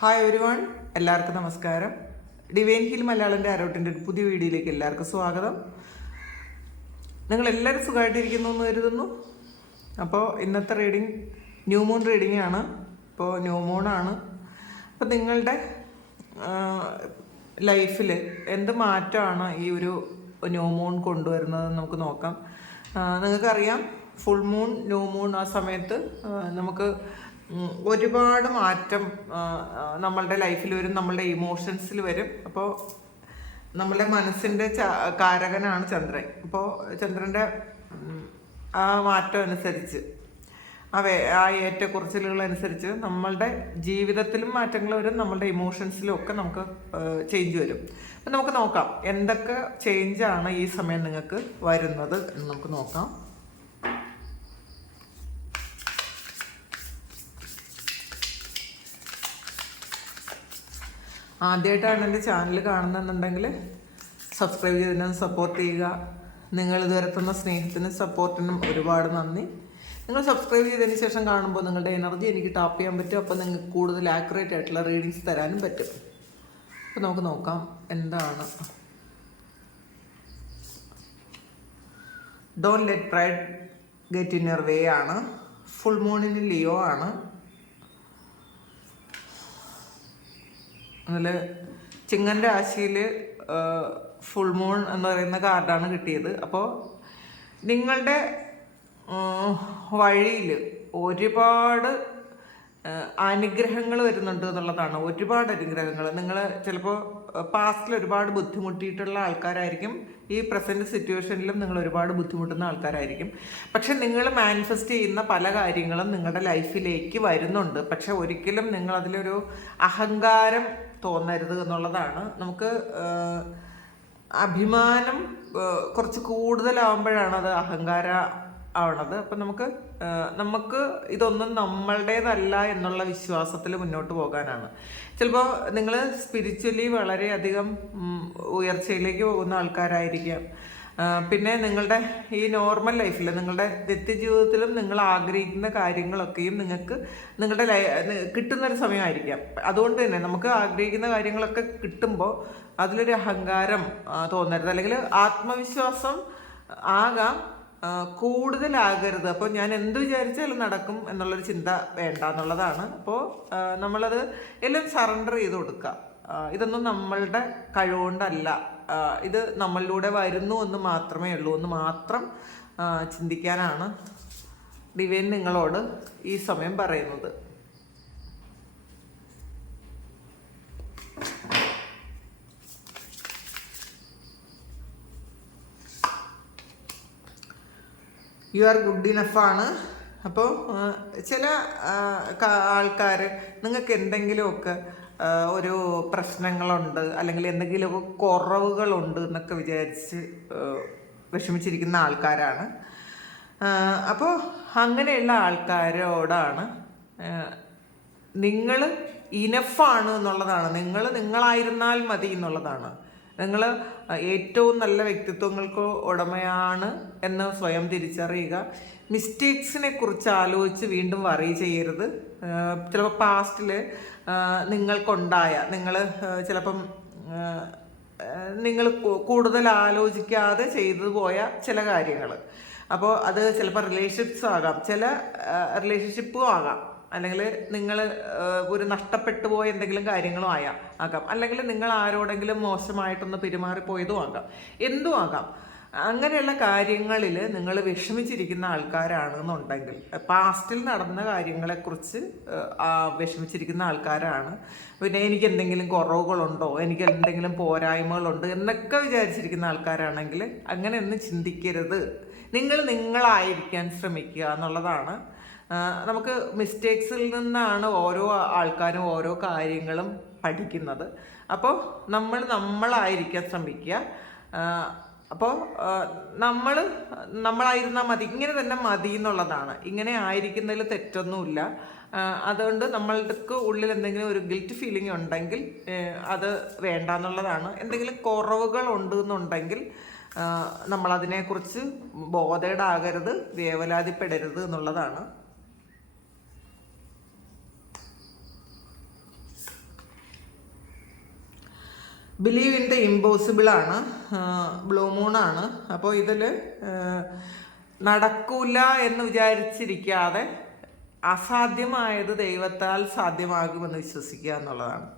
Hi everyone, എല്ലാവർക്കും നമസ്കാരം. Divine heal മലയാളൻ്റെ അരോട്ടിൻ്റെ ഒരു പുതിയ വീഡിയോയിലേക്ക് എല്ലാവർക്കും സ്വാഗതം. നിങ്ങളെല്ലാവരും സുഖമായിട്ടിരിക്കുന്നു എന്ന് കരുതുന്നു. അപ്പോൾ ഇന്നത്തെ റീഡിങ് ന്യൂ മൂൺ റീഡിംഗ് ആണ്. ഇപ്പോൾ ന്യൂ മൂണാണ്. അപ്പോൾ നിങ്ങളുടെ ലൈഫിൽ എന്ത് മാറ്റമാണ് ഈ ഒരു ന്യൂ മൂൺ കൊണ്ടുവരുന്നത് നമുക്ക് നോക്കാം. നിങ്ങൾക്കറിയാം, ഫുൾ മൂൺ, ന്യൂ മൂൺ ആ സമയത്ത് നമുക്ക് ഒരുപാട് മാറ്റം നമ്മളുടെ ലൈഫിൽ വരും, നമ്മളുടെ ഇമോഷൻസിൽ വരും. അപ്പോൾ നമ്മളുടെ മനസ്സിൻ്റെ കാരകനാണ് ചന്ദ്രൻ. അപ്പോൾ ചന്ദ്രൻ്റെ ആ മാറ്റം അനുസരിച്ച് ആ ഏറ്റക്കുറച്ചിലുകൾ അനുസരിച്ച് നമ്മളുടെ ജീവിതത്തിലും മാറ്റങ്ങൾ വരും, നമ്മളുടെ ഇമോഷൻസിലും ഒക്കെ നമുക്ക് ചേഞ്ച് വരും. അപ്പം നമുക്ക് നോക്കാം എന്തൊക്കെ ചേഞ്ചാണ് ഈ സമയം നിങ്ങൾക്ക് വരുന്നത് എന്ന് നമുക്ക് നോക്കാം. ആദ്യമായിട്ടാണ് എൻ്റെ ചാനൽ കാണുന്നുണ്ടെങ്കിൽ സബ്സ്ക്രൈബ് ചെയ്തതിനും സപ്പോർട്ട് ചെയ്യുക. നിങ്ങൾ ഇതുവരെ തന്ന സ്നേഹത്തിനും സപ്പോർട്ടിനും ഒരുപാട് നന്ദി. നിങ്ങൾ സബ്സ്ക്രൈബ് ചെയ്തതിന് ശേഷം കാണുമ്പോൾ നിങ്ങളുടെ എനർജി എനിക്ക് ടാപ്പ് ചെയ്യാൻ പറ്റും. അപ്പോൾ നിങ്ങൾക്ക് കൂടുതൽ ആക്യുറേറ്റ് ആയിട്ടുള്ള റീഡിങ്സ് തരാനും പറ്റും. അപ്പോൾ നമുക്ക് നോക്കാം എന്താണ്. Don't let pride get in your way ആണ്. ഫുൾ മൂണിന് ലിയോ ആണ്. അതിൽ ചിങ്ങൻ രാശിയിൽ ഫുൾ മൂൺ എന്ന് പറയുന്ന കാർഡാണ് കിട്ടിയത്. അപ്പോൾ നിങ്ങളുടെ വഴിയിൽ ഒരുപാട് അനുഗ്രഹങ്ങൾ വരുന്നുണ്ട് എന്നുള്ളതാണ്. ഒരുപാട് അനുഗ്രഹങ്ങൾ. നിങ്ങൾ ചിലപ്പോൾ പാസ്റ്റിൽ ഒരുപാട് ബുദ്ധിമുട്ടിയിട്ടുള്ള ആൾക്കാരായിരിക്കും. ഈ പ്രസൻറ്റ് സിറ്റുവേഷനിലും നിങ്ങൾ ഒരുപാട് ബുദ്ധിമുട്ടുന്ന ആൾക്കാരായിരിക്കും. പക്ഷെ നിങ്ങൾ മാനിഫെസ്റ്റ് ചെയ്യുന്ന പല കാര്യങ്ങളും നിങ്ങളുടെ ലൈഫിലേക്ക് വരുന്നുണ്ട്. പക്ഷെ ഒരിക്കലും നിങ്ങളതിലൊരു അഹങ്കാരം തോന്നരുത് എന്നുള്ളതാണ്. നമുക്ക് അഭിമാനം കുറച്ച് കൂടുതലാവുമ്പോഴാണ് അത് അഹങ്കാര ആവണത്. അപ്പം നമുക്ക് ഇതൊന്നും നമ്മളുടേതല്ല എന്നുള്ള വിശ്വാസത്തിൽ മുന്നോട്ട് പോകാനാണ്. ചിലപ്പോൾ നിങ്ങൾ സ്പിരിച്വലി വളരെയധികം ഉയർച്ചയിലേക്ക് പോകുന്ന ആൾക്കാരായിരിക്കാം. പിന്നെ നിങ്ങളുടെ ഈ നോർമൽ ലൈഫിൽ, നിങ്ങളുടെ നിത്യജീവിതത്തിലും നിങ്ങൾ ആഗ്രഹിക്കുന്ന കാര്യങ്ങളൊക്കെയും നിങ്ങൾക്ക് നിങ്ങളുടെ കിട്ടുന്നൊരു സമയമായിരിക്കാം. അതുകൊണ്ട് തന്നെ നമുക്ക് ആഗ്രഹിക്കുന്ന കാര്യങ്ങളൊക്കെ കിട്ടുമ്പോൾ അതിലൊരു അഹങ്കാരം തോന്നരുത്, അല്ലെങ്കിൽ ആത്മവിശ്വാസം ആകാം, കൂടുതലാകരുത്. അപ്പോൾ ഞാൻ എന്ത് വിചാരിച്ചാലും നടക്കും എന്നുള്ളൊരു ചിന്ത വേണ്ട എന്നുള്ളതാണ്. അപ്പോൾ നമ്മളത് എല്ലാം സറണ്ടർ ചെയ്ത് കൊടുക്കുക. ഇതൊന്നും നമ്മളുടെ കഴിവുകൊണ്ടല്ല, ഇത് നമ്മളിലൂടെ വരുന്നു എന്ന് മാത്രമേ ഉള്ളൂ എന്ന് മാത്രം ചിന്തിക്കാനാണ് ഡിവൈൻ നിങ്ങളോട് ഈ സമയം പറയുന്നത്. യു ആർ ഗുഡ് ഇനഫാണ്. അപ്പോൾ ചില ആൾക്കാർ നിങ്ങൾക്ക് എന്തെങ്കിലുമൊക്കെ ഒരു പ്രശ്നങ്ങളുണ്ട്, അല്ലെങ്കിൽ എന്തെങ്കിലുമൊക്കെ കുറവുകളുണ്ട് എന്നൊക്കെ വിചാരിച്ച് വിഷമിച്ചിരിക്കുന്ന ആൾക്കാരാണ്. അപ്പോൾ അങ്ങനെയുള്ള ആൾക്കാരോടാണ് നിങ്ങൾ ഇനഫാണ് എന്നുള്ളതാണ്. നിങ്ങളായിരുന്നാൽ മതി എന്നുള്ളതാണ്. നിങ്ങൾ ഏറ്റവും നല്ല വ്യക്തിത്വങ്ങൾക്ക് ഉടമയാണ് എന്ന് സ്വയം തിരിച്ചറിയുക. മിസ്റ്റേക്സിനെ കുറിച്ച് ആലോചിച്ച് വീണ്ടും വറി ചെയ്യരുത്. ചിലപ്പോൾ പാസ്റ്റിൽ നിങ്ങൾക്കുണ്ടായ, ചിലപ്പം നിങ്ങൾ കൂടുതൽ ആലോചിക്കാതെ ചെയ്തു പോയ ചില കാര്യങ്ങൾ, അപ്പോൾ അത് ചിലപ്പോൾ റിലേഷൻഷിപ്സ് ആകാം, ചില റിലേഷൻഷിപ്പും ആകാം, അല്ലെങ്കിൽ നിങ്ങൾ ഒരു നഷ്ടപ്പെട്ടു പോയ എന്തെങ്കിലും കാര്യങ്ങളും ആകാം, അല്ലെങ്കിൽ നിങ്ങൾ ആരോടെങ്കിലും മോശമായിട്ടൊന്ന് പെരുമാറിപ്പോയതും ആകാം, എന്തും ആകാം. അങ്ങനെയുള്ള കാര്യങ്ങളിൽ നിങ്ങൾ വിഷമിച്ചിരിക്കുന്ന ആൾക്കാരാണെന്നുണ്ടെങ്കിൽ, പാസ്റ്റിൽ നടന്ന കാര്യങ്ങളെക്കുറിച്ച് വിഷമിച്ചിരിക്കുന്ന ആൾക്കാരാണ്. പിന്നെ എനിക്ക് എന്തെങ്കിലും കുറവുകളുണ്ടോ, എനിക്ക് എന്തെങ്കിലും പോരായ്മകളുണ്ട് എന്നൊക്കെ വിചാരിച്ചിരിക്കുന്ന ആൾക്കാരാണെങ്കിൽ അങ്ങനെയൊന്നും ചിന്തിക്കരുത്. നിങ്ങളായിരിക്കാൻ ശ്രമിക്കുക എന്നുള്ളതാണ്. നമുക്ക് മിസ്റ്റേക്സിൽ നിന്നാണ് ഓരോ ആൾക്കാരും ഓരോ കാര്യങ്ങളും പഠിക്കുന്നത്. അപ്പോൾ നമ്മളായിരിക്കാൻ ശ്രമിക്കുക. അപ്പോൾ നമ്മളായിരുന്നാൽ മതി, ഇങ്ങനെ തന്നെ മതി എന്നുള്ളതാണ്. ഇങ്ങനെ ആയിരിക്കുന്നതിൽ തെറ്റൊന്നുമില്ല. അതുകൊണ്ട് നമ്മൾക്ക് ഉള്ളിൽ എന്തെങ്കിലും ഒരു ഗിൽറ്റ് ഫീലിംഗ് ഉണ്ടെങ്കിൽ അത് വേണ്ട എന്നുള്ളതാണ്. എന്തെങ്കിലും കുറവുകൾ ഉണ്ടെന്നുണ്ടെങ്കിൽ നമ്മളതിനെക്കുറിച്ച് ബോധേഡാകരുത്, വേവലാതിപ്പെടരുത് എന്നുള്ളതാണ്. ബിലീവ് ഇൻ ദ ഇമ്പോസിബിൾ ആണ്, ബ്ലൂ മൂണാണ്. അപ്പോൾ ഇതിൽ നടക്കൂല എന്ന് വിചാരിച്ചിരിക്കാതെ അസാധ്യമായത് ദൈവത്താൽ സാധ്യമാകുമെന്ന് വിശ്വസിക്കുക എന്നുള്ളതാണ്.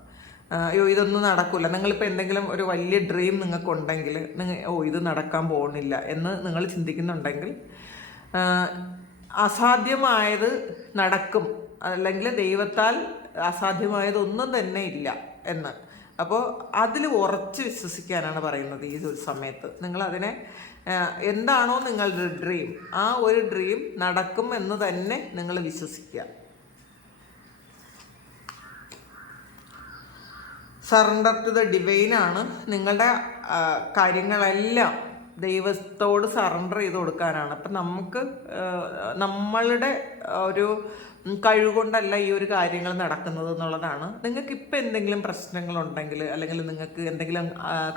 അയ്യോ ഇതൊന്നും നടക്കില്ല, നിങ്ങളിപ്പോൾ എന്തെങ്കിലും ഒരു വലിയ ഡ്രീം നിങ്ങൾക്കുണ്ടെങ്കിൽ ഇത് നടക്കാൻ പോകുന്നില്ല എന്ന് നിങ്ങൾ ചിന്തിക്കുന്നുണ്ടെങ്കിൽ അസാധ്യമായത് നടക്കും, അല്ലെങ്കിൽ ദൈവത്താൽ അസാധ്യമായതൊന്നും തന്നെ ഇല്ല എന്ന്. അപ്പോൾ അതിൽ ഉറച്ച് വിശ്വസിക്കാനാണ് പറയുന്നത്. ഈ ഒരു സമയത്ത് നിങ്ങളതിനെ എന്താണോ നിങ്ങളുടെ ഡ്രീം, ആ ഒരു ഡ്രീം നടക്കും എന്ന് തന്നെ നിങ്ങൾ വിശ്വസിക്കുക. സറണ്ടർ ടു ദ ഡിവൈൻ ആണ്. നിങ്ങളുടെ കാര്യങ്ങളെല്ലാം ദൈവത്തോട് സറണ്ടർ ചെയ്ത് കൊടുക്കാനാണ്. അപ്പം നമുക്ക് നമ്മളുടെ ഒരു കഴിവുകൊണ്ടല്ല ഈ ഒരു കാര്യങ്ങൾ നടക്കുന്നത് എന്നുള്ളതാണ്. നിങ്ങൾക്ക് ഇപ്പം എന്തെങ്കിലും പ്രശ്നങ്ങളുണ്ടെങ്കിൽ, അല്ലെങ്കിൽ നിങ്ങൾക്ക് എന്തെങ്കിലും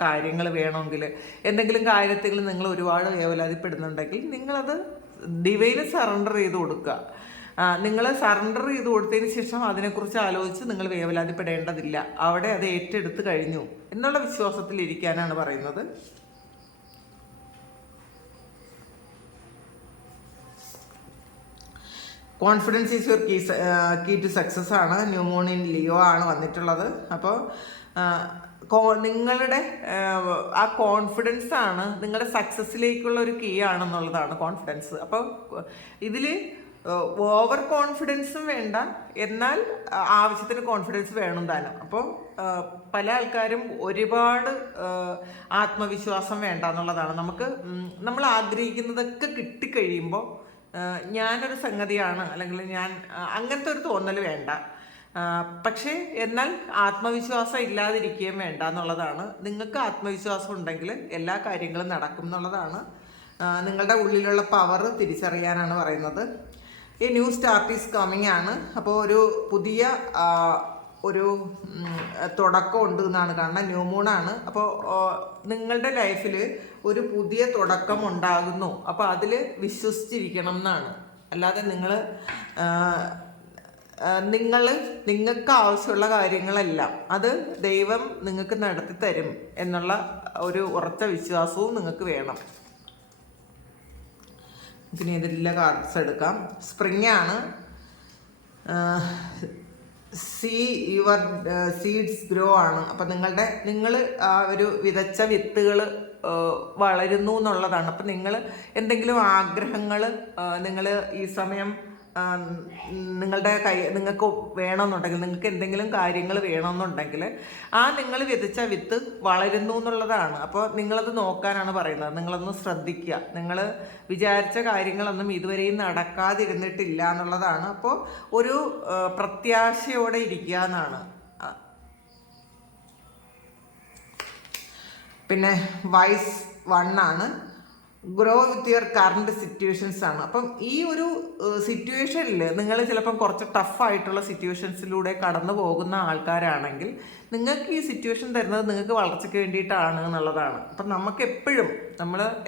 കാര്യങ്ങൾ വേണമെങ്കിൽ, എന്തെങ്കിലും കാര്യത്തിൽ നിങ്ങൾ ഒരുപാട് വേവലാതിപ്പെടുന്നുണ്ടെങ്കിൽ നിങ്ങളത് ഡിവൈന് സറണ്ടർ ചെയ്ത് കൊടുക്കുക. നിങ്ങൾ സറണ്ടർ ചെയ്ത് കൊടുത്തതിന് ശേഷം അതിനെക്കുറിച്ച് ആലോചിച്ച് നിങ്ങൾ വേവലാതിപ്പെടേണ്ടതില്ല. അവിടെ അത് ഏറ്റെടുത്ത് കഴിഞ്ഞു എന്നുള്ള വിശ്വാസത്തിലിരിക്കാനാണ് പറയുന്നത്. Confidence is your key to success ആണ്. ന്യൂ മൂൺ ഇൻ ലിയോ ആണ് വന്നിട്ടുള്ളത്. അപ്പോൾ നിങ്ങളുടെ ആ കോൺഫിഡൻസ് ആണ് നിങ്ങളുടെ സക്സസ്സിലേക്കുള്ള ഒരു കീ ആണെന്നുള്ളതാണ് കോൺഫിഡൻസ്. അപ്പോൾ ഇതിൽ ഓവർ കോൺഫിഡൻസും വേണ്ട, എന്നാൽ ആവശ്യത്തിന് കോൺഫിഡൻസ് വേണം താനും. അപ്പോൾ പല ആൾക്കാരും ഒരുപാട് ആത്മവിശ്വാസം വേണ്ട എന്നുള്ളതാണ്. നമ്മൾ ആഗ്രഹിക്കുന്നതൊക്കെ കിട്ടിക്കഴിയുമ്പോൾ ഞാനൊരു സംഗതിയാണ്, അല്ലെങ്കിൽ ഞാൻ അങ്ങനത്തെ ഒരു തോന്നൽ വേണ്ട. പക്ഷേ എന്നാൽ ആത്മവിശ്വാസം ഇല്ലാതിരിക്കുകയും വേണ്ട എന്നുള്ളതാണ്. നിങ്ങൾക്ക് ആത്മവിശ്വാസം ഉണ്ടെങ്കിൽ എല്ലാ കാര്യങ്ങളും നടക്കും എന്നുള്ളതാണ്. നിങ്ങളുടെ ഉള്ളിലുള്ള പവർ തിരിച്ചറിയാനാണ് പറയുന്നത്. ഈ ന്യൂ സ്റ്റാർട്ട് ഈസ് കമ്മിങ് ആണ്. അപ്പോൾ ഒരു പുതിയ ഒരു തുടക്കം ഉണ്ട് എന്നാണ് കാണുന്നത്. ന്യൂ മൂണാണ്. അപ്പോൾ നിങ്ങളുടെ ലൈഫിൽ ഒരു പുതിയ തുടക്കം ഉണ്ടാകുന്നു. അപ്പോൾ അതിൽ വിശ്വസിച്ചിരിക്കണം എന്നാണ്. അല്ലാതെ നിങ്ങൾക്ക് ആവശ്യമുള്ള കാര്യങ്ങളെല്ലാം അത് ദൈവം നിങ്ങൾക്ക് നടത്തി തരും എന്നുള്ള ഒരു ഉറച്ച വിശ്വാസവും നിങ്ങൾക്ക് വേണം. പിന്നെ ഇതിലുള്ള കാർഡ്സ് എടുക്കാം. സ്പ്രിങ് ആണ്. സീ യുവർ സീഡ്സ് ഗ്രോ ആണ്. അപ്പം നിങ്ങൾ ആ ഒരു വിതച്ച വിത്തുകൾ വളരുന്നു എന്നുള്ളതാണ്. അപ്പം നിങ്ങൾ എന്തെങ്കിലും ആഗ്രഹങ്ങൾ നിങ്ങൾ ഈ സമയം നിങ്ങൾക്ക് വേണമെന്നുണ്ടെങ്കിൽ, നിങ്ങൾക്ക് എന്തെങ്കിലും കാര്യങ്ങൾ വേണമെന്നുണ്ടെങ്കിൽ നിങ്ങൾ വിതച്ച വിത്ത് വളരുന്നു എന്നുള്ളതാണ്. അപ്പോൾ നിങ്ങളത് നോക്കാനാണ് പറയുന്നത്. നിങ്ങളൊന്ന് ശ്രദ്ധിക്കുക. നിങ്ങൾ വിചാരിച്ച കാര്യങ്ങളൊന്നും ഇതുവരെയും നടക്കാതിരുന്നിട്ടില്ല എന്നുള്ളതാണ്. അപ്പോൾ ഒരു പ്രത്യാശയോടെ ഇരിക്കുക എന്നാണ്. പിന്നെ വൈസ് 1 ആണ്. Grow with your current situations ആണ്. അപ്പം ഈ ഒരു സിറ്റുവേഷനിൽ നിങ്ങൾ ചിലപ്പം കുറച്ച് ടഫായിട്ടുള്ള സിറ്റുവേഷൻസിലൂടെ കടന്നു പോകുന്ന ആൾക്കാരാണെങ്കിൽ നിങ്ങൾക്ക് ഈ സിറ്റുവേഷൻ തരുന്നത് നിങ്ങൾക്ക് വളർച്ചയ്ക്ക് വേണ്ടിയിട്ടാണ് എന്നുള്ളതാണ്. അപ്പം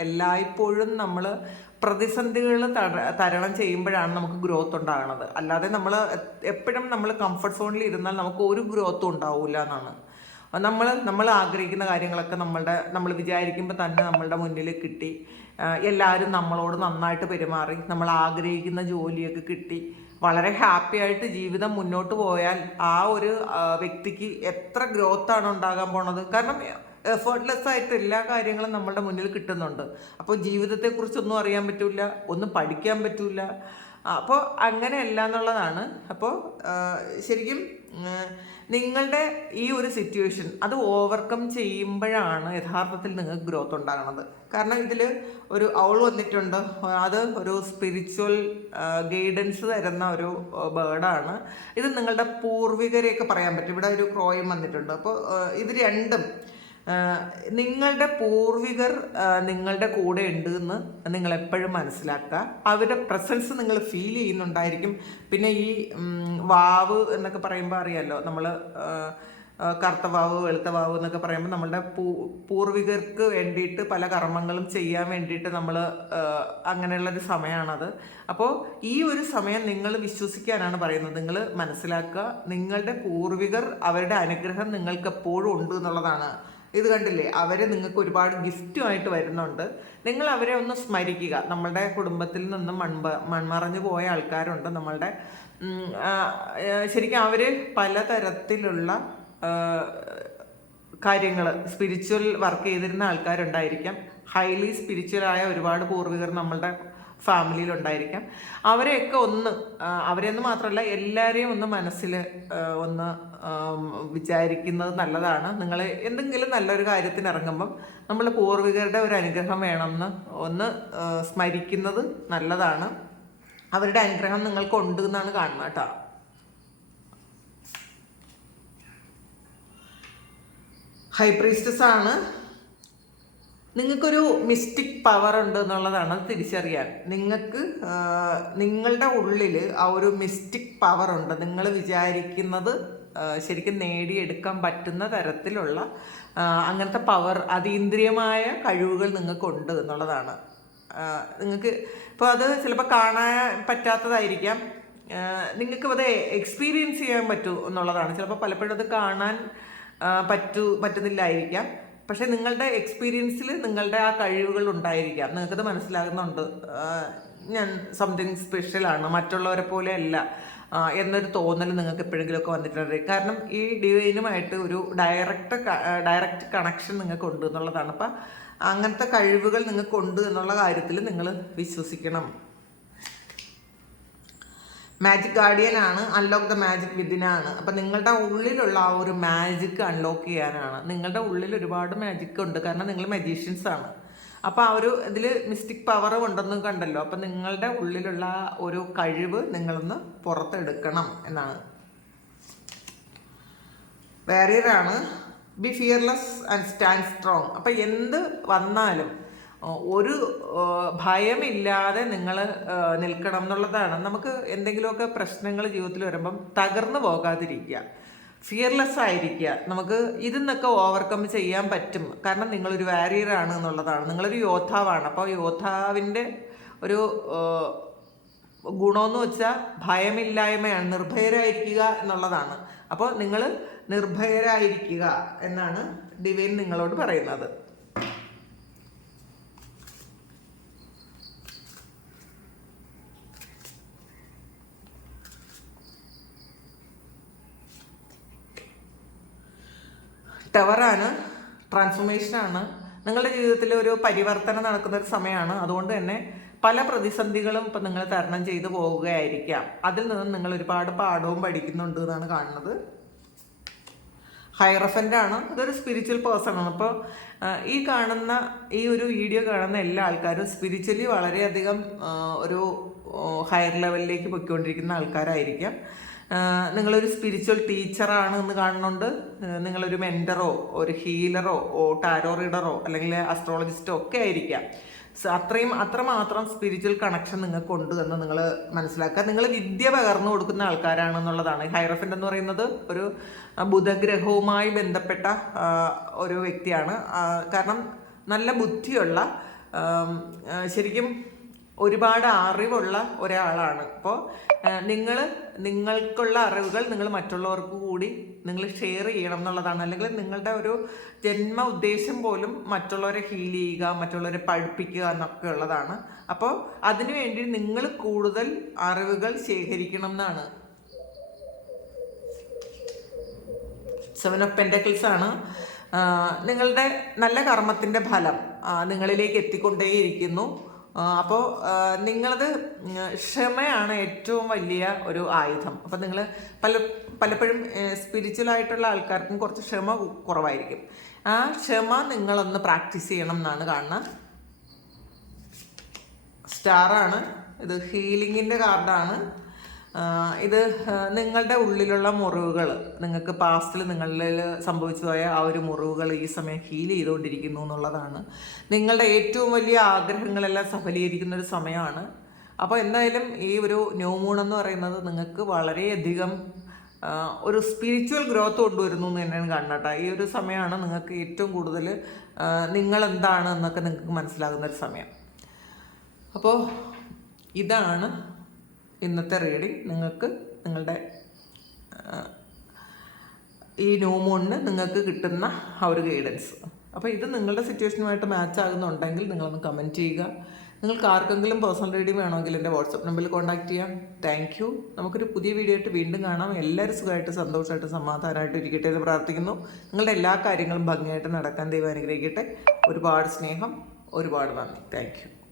എല്ലായ്പ്പോഴും നമ്മൾ പ്രതിസന്ധികൾ തരണം ചെയ്യുമ്പോഴാണ് നമുക്ക് ഗ്രോത്ത് ഉണ്ടാകുന്നത്. അല്ലാതെ എപ്പോഴും നമ്മൾ കംഫർട്ട് സോണിൽ ഇരുന്നാൽ നമുക്ക് ഒരു ഗ്രോത്തും ഉണ്ടാവില്ല എന്നാണ്. നമ്മൾ ആഗ്രഹിക്കുന്ന കാര്യങ്ങളൊക്കെ നമ്മൾ വിചാരിക്കുമ്പോൾ തന്നെ നമ്മളുടെ മുന്നിൽ കിട്ടി, എല്ലാവരും നമ്മളോട് നന്നായിട്ട് പെരുമാറി, നമ്മൾ ആഗ്രഹിക്കുന്ന ജോലിയൊക്കെ കിട്ടി, വളരെ ഹാപ്പി ആയിട്ട് ജീവിതം മുന്നോട്ട് പോയാൽ ആ ഒരു വ്യക്തിക്ക് എത്ര ഗ്രോത്താണ് ഉണ്ടാകാൻ പോണത്. കാരണം എഫേർട്ട്ലെസ് ആയിട്ട് എല്ലാ കാര്യങ്ങളും നമ്മളുടെ മുന്നിൽ കിട്ടുന്നുണ്ട്. അപ്പോൾ ജീവിതത്തെക്കുറിച്ചൊന്നും അറിയാൻ പറ്റില്ല, ഒന്നും പഠിക്കാൻ പറ്റില്ല. അപ്പോൾ അങ്ങനെയല്ല എന്നുള്ളതാണ്. അപ്പോൾ ശരിക്കും നിങ്ങളുടെ ഈ ഒരു സിറ്റുവേഷൻ അത് ഓവർകം ചെയ്യുമ്പോഴാണ് യഥാർത്ഥത്തിൽ നിങ്ങൾക്ക് ഗ്രോത്ത് ഉണ്ടാകുന്നത്. കാരണം ഇതിൽ ഒരു ഔൾ വന്നിട്ടുണ്ട്. അത് ഒരു സ്പിരിച്വൽ ഗൈഡൻസ് തരുന്ന ഒരു ബേർഡാണ്. ഇത് നിങ്ങളുടെ പൂർവികരെയൊക്കെ പറയാൻ പറ്റും. ഇവിടെ ഒരു ക്രോയും വന്നിട്ടുണ്ട്. അപ്പോൾ ഇത് രണ്ടും നിങ്ങളുടെ പൂർവികർ നിങ്ങളുടെ കൂടെ ഉണ്ട് എന്ന് നിങ്ങൾ എപ്പോഴും മനസ്സിലാക്കുക. അവരുടെ പ്രസൻസ് നിങ്ങൾ ഫീൽ ചെയ്യുന്നുണ്ടായിരിക്കും. പിന്നെ ഈ വാവ് എന്നൊക്കെ പറയുമ്പോൾ അറിയാമല്ലോ, നമ്മൾ കറുത്ത വാവ് വെളുത്ത വാവ് എന്നൊക്കെ പറയുമ്പോൾ നമ്മളുടെ പൂർവികർക്ക് വേണ്ടിയിട്ട് പല കർമ്മങ്ങളും ചെയ്യാൻ വേണ്ടിയിട്ട് നമ്മൾ അങ്ങനെയുള്ളൊരു സമയമാണത്. അപ്പോൾ ഈ ഒരു സമയം നിങ്ങൾ വിശ്വസിക്കാനാണ് പറയുന്നത്. നിങ്ങൾ മനസ്സിലാക്കുക, നിങ്ങളുടെ പൂർവികർ അവരുടെ അനുഗ്രഹം നിങ്ങൾക്ക് എപ്പോഴും ഉണ്ട് എന്നുള്ളതാണ്. ഇത് കണ്ടില്ലേ, അവർ നിങ്ങൾക്ക് ഒരുപാട് ഗിഫ്റ്റുമായിട്ട് വരുന്നുണ്ട്. നിങ്ങൾ അവരെ ഒന്ന് സ്മരിക്കുക. നമ്മളുടെ കുടുംബത്തിൽ നിന്നും മൺമറഞ്ഞു പോയ ആൾക്കാരുണ്ട് നമ്മളുടെ. ശരിക്കും അവർ പലതരത്തിലുള്ള കാര്യങ്ങൾ സ്പിരിച്വൽ വർക്ക് ചെയ്തിരുന്ന ആൾക്കാരുണ്ടായിരിക്കാം. ഹൈലി സ്പിരിച്വലായ ഒരുപാട് പൂർവികർ നമ്മളുടെ ഫാമിലിയിലുണ്ടായിരിക്കാം. അവരെയൊക്കെ ഒന്ന്, അവരെന്ന് മാത്രമല്ല എല്ലാവരെയും ഒന്ന് മനസ്സിൽ ഒന്ന് വിചാരിക്കുന്നത് നല്ലതാണ്. നിങ്ങൾ എന്തെങ്കിലും നല്ലൊരു കാര്യത്തിന് ഇറങ്ങുമ്പം നമ്മൾ പൂർവികരുടെ ഒരു അനുഗ്രഹം വേണമെന്ന് ഒന്ന് സ്മരിക്കുന്നത് നല്ലതാണ്. അവരുടെ അനുഗ്രഹം നിങ്ങൾക്കുണ്ട് എന്നാണ് കാണുന്നത് കേട്ടോ. ഹൈ പ്രീസ്റ്റസ് ആണ്. നിങ്ങൾക്കൊരു മിസ്റ്റിക് പവർ ഉണ്ട് എന്നുള്ളതാണ് അത് തിരിച്ചറിയാൻ. നിങ്ങൾക്ക് നിങ്ങളുടെ ഉള്ളിൽ ആ ഒരു മിസ്റ്റിക് പവർ ഉണ്ട്. നിങ്ങൾ വിചാരിക്കുന്നത് ശരിക്കും നേടിയെടുക്കാൻ പറ്റുന്ന തരത്തിലുള്ള അങ്ങനത്തെ പവർ, അതീന്ദ്രിയമായ കഴിവുകൾ നിങ്ങൾക്കുണ്ട് എന്നുള്ളതാണ്. നിങ്ങൾക്ക് ഇപ്പോൾ അത് ചിലപ്പോൾ കാണാൻ പറ്റാത്തതായിരിക്കാം, നിങ്ങൾക്ക് അത് എക്സ്പീരിയൻസ് ചെയ്യാൻ പറ്റൂ എന്നുള്ളതാണ്. ചിലപ്പോൾ പലപ്പോഴും അത് കാണാൻ പറ്റുന്നില്ലായിരിക്കാം, പക്ഷെ നിങ്ങളുടെ എക്സ്പീരിയൻസിൽ നിങ്ങളുടെ ആ കഴിവുകൾ ഉണ്ടായിരിക്കാം. നിങ്ങൾക്കത് മനസ്സിലാകുന്നുണ്ട്, ഞാൻ സംതിങ് സ്പെഷ്യലാണ്, മറ്റുള്ളവരെ പോലെ അല്ല എന്നൊരു തോന്നൽ നിങ്ങൾക്ക് എപ്പോഴെങ്കിലുമൊക്കെ വന്നിട്ടുണ്ട്. കാരണം ഈ ഡിവൈനുമായിട്ട് ഒരു ഡയറക്റ്റ് കണക്ഷൻ നിങ്ങൾക്കുണ്ട് എന്നുള്ളതാണ്. അപ്പം അങ്ങനത്തെ കഴിവുകൾ നിങ്ങൾക്കുണ്ട് എന്നുള്ള കാര്യത്തിൽ നിങ്ങൾ വിശ്വസിക്കണം. മാജിക് ഗാർഡിയൻ ആണ്. അൺലോക്ക് ദ മാജിക് വിതിനാണ്. അപ്പം നിങ്ങളുടെ ഉള്ളിലുള്ള ആ ഒരു മാജിക് അൺലോക്ക് ചെയ്യാനാണ്. നിങ്ങളുടെ ഉള്ളിൽ ഒരുപാട് മാജിക് ഉണ്ട്, കാരണം നിങ്ങൾ മജീഷ്യൻസ് ആണ്. അപ്പോൾ ആ ഒരു ഇതിൽ മിസ്റ്റിക് പവർ ഉണ്ടെന്നും കണ്ടല്ലോ. അപ്പം നിങ്ങളുടെ ഉള്ളിലുള്ള ഒരു കഴിവ് നിങ്ങളൊന്ന് പുറത്തെടുക്കണം എന്നാണ്. വാരിയറാണ്. Be fearless and stand strong. അപ്പം എന്ത് വന്നാലും ഒരു ഭയമില്ലാതെ നിങ്ങൾ നിൽക്കണം എന്നുള്ളതാണ്. നമുക്ക് എന്തെങ്കിലുമൊക്കെ പ്രശ്നങ്ങൾ ജീവിതത്തിൽ വരുമ്പം തകർന്നു പോകാതിരിക്കുക, ഫിയർലെസ് ആയിരിക്കുക. നമുക്ക് ഇതിന്നൊക്കെ ഓവർകം ചെയ്യാൻ പറ്റും, കാരണം നിങ്ങളൊരു വാരിയറാണ് എന്നുള്ളതാണ്. നിങ്ങളൊരു യോദ്ധാവാണ്. അപ്പോൾ യോദ്ധാവിൻ്റെ ഒരു ഗുണമെന്ന് വെച്ചാൽ ഭയമില്ലായ്മയാണ്, നിർഭയരായിരിക്കുക എന്നുള്ളതാണ്. അപ്പോൾ നിങ്ങൾ നിർഭയരായിരിക്കുക എന്നാണ് ഡിവൈൻ നിങ്ങളോട് പറയുന്നത്. ടവറാണ്. ട്രാൻസ്ഫോർമേഷനാണ്. നിങ്ങളുടെ ജീവിതത്തിൽ ഒരു പരിവർത്തനം നടക്കുന്ന ഒരു സമയമാണ്. അതുകൊണ്ട് തന്നെ പല പ്രതിസന്ധികളും ഇപ്പം നിങ്ങൾ തരണം ചെയ്തു പോവുകയായിരിക്കാം. അതിൽ നിന്ന് നിങ്ങൾ ഒരുപാട് പാഠവും പഠിക്കുന്നുണ്ട് എന്നാണ് കാണുന്നത്. ഹൈറഫൻ്റ് ആണ്. അതൊരു സ്പിരിച്വൽ പേഴ്സൺ ആണ്. അപ്പോൾ ഈ കാണുന്ന ഈ ഒരു വീഡിയോ കാണുന്ന എല്ലാ ആൾക്കാരും സ്പിരിച്വലി വളരെയധികം ഒരു ഹയർ ലെവലിലേക്ക് പൊയ്ക്കൊണ്ടിരിക്കുന്ന ആൾക്കാരായിരിക്കാം. നിങ്ങളൊരു സ്പിരിച്വൽ ടീച്ചറാണ് എന്ന് കാണുന്നുണ്ട്. നിങ്ങളൊരു മെൻറ്ററോ ഒരു ഹീലറോ ടാരോ റീഡറോ അല്ലെങ്കിൽ അസ്ട്രോളജിസ്റ്റോ ഒക്കെ ആയിരിക്കാം. അത്രമാത്രം സ്പിരിച്വൽ കണക്ഷൻ നിങ്ങൾക്കുണ്ട് എന്ന് നിങ്ങൾ മനസ്സിലാക്കുക. നിങ്ങൾ വിദ്യ പകർന്നു കൊടുക്കുന്ന ആൾക്കാരാണെന്നുള്ളതാണ്. ഹൈറഫൻ്റ് എന്ന് പറയുന്നത് ഒരു ബുധഗ്രഹവുമായി ബന്ധപ്പെട്ട ഒരു വ്യക്തിയാണ്. കാരണം നല്ല ബുദ്ധിയുള്ള, ശരിക്കും ഒരുപാട് അറിവുള്ള ഒരാളാണ്. അപ്പോൾ നിങ്ങൾക്കുള്ള അറിവുകൾ നിങ്ങൾ മറ്റുള്ളവർക്ക് കൂടി നിങ്ങൾ ഷെയർ ചെയ്യണം എന്നുള്ളതാണ്. അല്ലെങ്കിൽ നിങ്ങളുടെ ഒരു ജന്മ ഉദ്ദേശം പോലും മറ്റുള്ളവരെ ഹീൽ ചെയ്യുക, മറ്റുള്ളവരെ പഠിപ്പിക്കുക എന്നൊക്കെ ഉള്ളതാണ്. അപ്പോൾ അതിനുവേണ്ടി നിങ്ങൾ കൂടുതൽ അറിവുകൾ ശേഖരിക്കണം എന്നാണ്. 7 ഓഫ് പെൻറ്റക്കിൾസ് ആണ്. നിങ്ങളുടെ നല്ല കർമ്മത്തിൻ്റെ ഫലം നിങ്ങളിലേക്ക് എത്തിക്കൊണ്ടേയിരിക്കുന്നു. അപ്പോൾ നിങ്ങളത് ക്ഷമയാണ് ഏറ്റവും വലിയ ഒരു ആയുധം. അപ്പം നിങ്ങൾ പലപ്പോഴും സ്പിരിച്വലായിട്ടുള്ള ആൾക്കാർക്കും കുറച്ച് ക്ഷമ കുറവായിരിക്കും. ആ ക്ഷമ നിങ്ങളൊന്ന് പ്രാക്ടീസ് ചെയ്യണം എന്നാണ് കാണുന്നത്. സ്റ്റാറാണ്. ഇത് ഹീലിങ്ങിൻ്റെ കാർഡാണ്. ഇത് നിങ്ങളുടെ ഉള്ളിലുള്ള മുറിവുകൾ, നിങ്ങൾക്ക് പാസ്റ്റിൽ നിങ്ങളിൽ സംഭവിച്ചു പോയ ആ ഒരു മുറിവുകൾ ഈ സമയം ഹീൽ ചെയ്തുകൊണ്ടിരിക്കുന്നു എന്നുള്ളതാണ്. നിങ്ങളുടെ ഏറ്റവും വലിയ ആഗ്രഹങ്ങളെല്ലാം സഫലീകരിക്കുന്ന ഒരു സമയമാണ്. അപ്പോൾ എന്തായാലും ഈ ഒരു ന്യൂ മൂൺ എന്ന് പറയുന്നത് നിങ്ങൾക്ക് വളരെയധികം ഒരു സ്പിരിച്വൽ ഗ്രോത്ത് കൊണ്ടുവരുന്നു എന്ന് തന്നെയാണ് കാണുന്നത്. ഈ ഒരു സമയമാണ് നിങ്ങൾക്ക് ഏറ്റവും കൂടുതൽ നിങ്ങളെന്താണ് എന്നൊക്കെ നിങ്ങൾക്ക് മനസ്സിലാകുന്ന ഒരു സമയം. അപ്പോൾ ഇതാണ് ഇന്നത്തെ റീഡിങ്. നിങ്ങൾക്ക് നിങ്ങളുടെ ഈ ന്യൂ മൂണിന് നിങ്ങൾക്ക് കിട്ടുന്ന ആ ഒരു ഗൈഡൻസ്. അപ്പോൾ ഇത് നിങ്ങളുടെ സിറ്റുവേഷനുമായിട്ട് മാച്ച് ആകുന്നുണ്ടെങ്കിൽ നിങ്ങളൊന്ന് കമൻറ്റ് ചെയ്യുക. നിങ്ങൾക്ക് ആർക്കെങ്കിലും പേഴ്സണൽ റീഡിംഗ് വേണമെങ്കിൽ എൻ്റെ വാട്സപ്പ് നമ്പറിൽ കോൺടാക്ട് ചെയ്യാം. Thank you. നമുക്കൊരു പുതിയ വീഡിയോ ആയിട്ട് വീണ്ടും കാണാം. എല്ലാവരും സുഖമായിട്ട് സന്തോഷമായിട്ട് സമാധാനമായിട്ട് ഇരിക്കട്ടെ എന്ന് പ്രാർത്ഥിക്കുന്നു. നിങ്ങളുടെ എല്ലാ കാര്യങ്ങളും ഭംഗിയായിട്ട് നടക്കാൻ ദൈവം അനുഗ്രഹിക്കട്ടെ. ഒരുപാട് സ്നേഹം, ഒരുപാട് നന്ദി. Thank you.